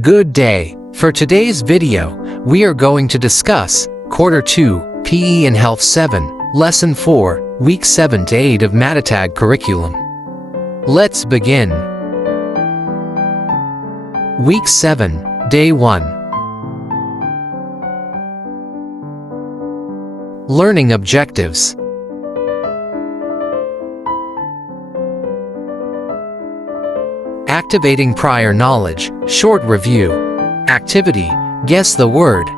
Good day. For today's video, we are going to discuss Quarter 2, PE and Health 7, Lesson 4, Week 7 to 8 of Matatag curriculum. Let's begin. Week 7, Day 1. Learning Objectives. Activating prior knowledge, short review. Activity, guess the word.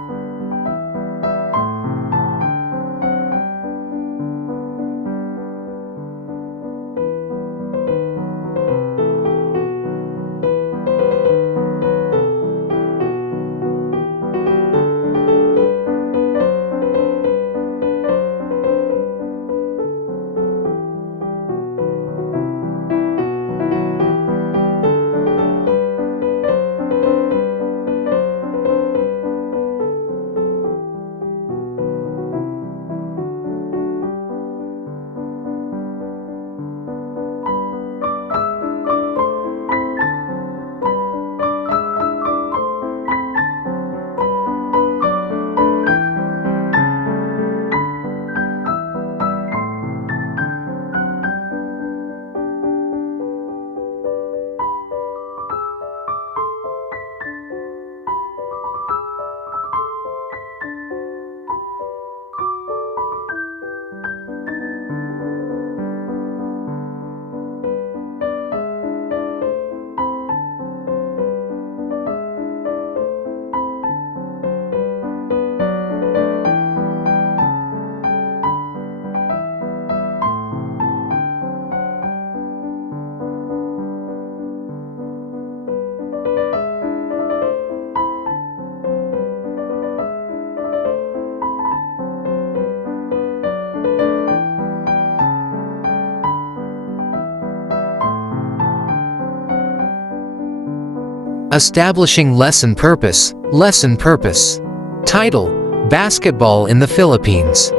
Establishing lesson purpose. Lesson purpose. Title: Basketball in the Philippines.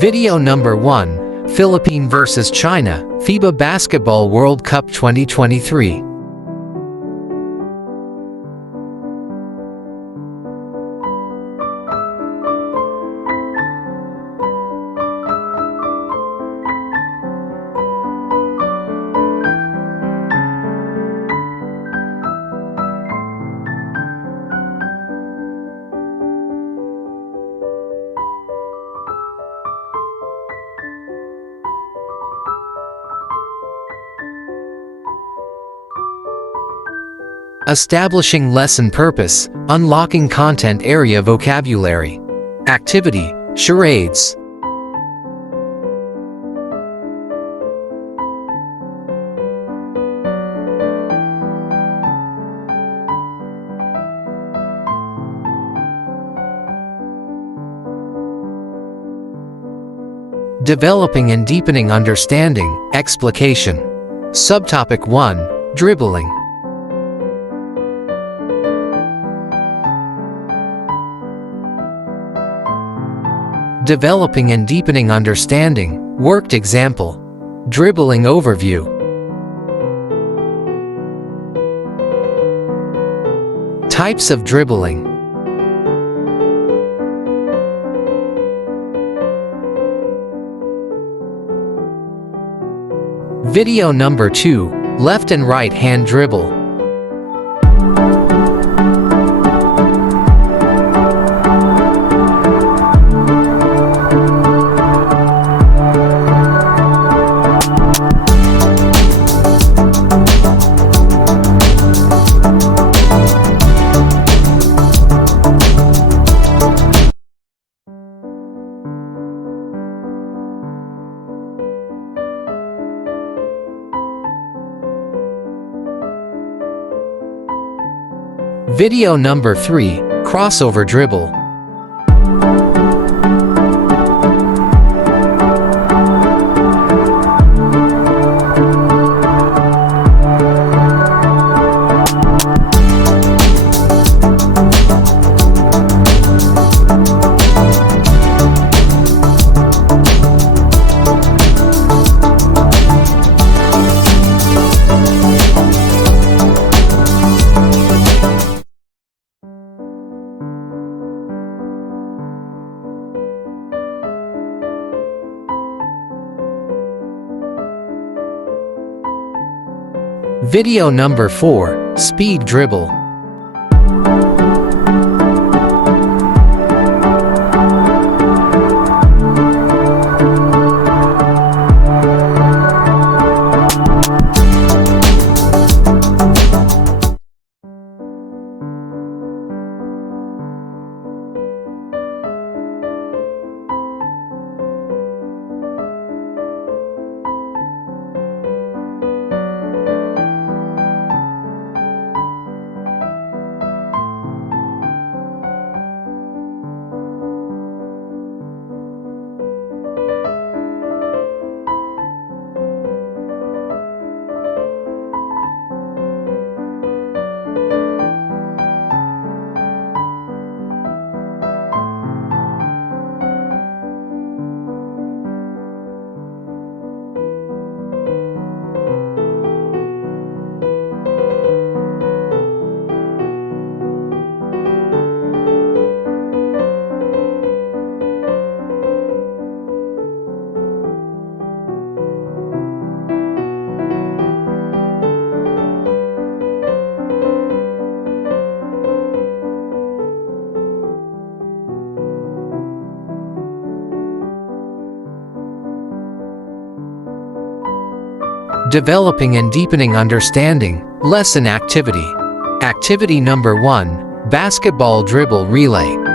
Video number 1, Philippines vs. China, FIBA Basketball World Cup 2023. Establishing lesson purpose, unlocking content area vocabulary. Activity, charades. Developing and deepening understanding, explication. Subtopic 1, dribbling. Developing and deepening understanding, worked example. Dribbling overview. Types of dribbling. Video number 2, left and right hand dribble. Video number 3, crossover dribble. Video number 4, Speed Dribble. Developing and deepening understanding. Lesson activity. Activity number 1, Basketball Dribble Relay.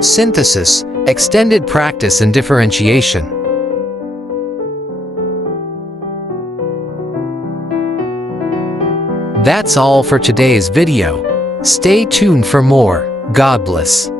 Synthesis, extended practice and differentiation. That's all for today's video. Stay tuned for more. God bless.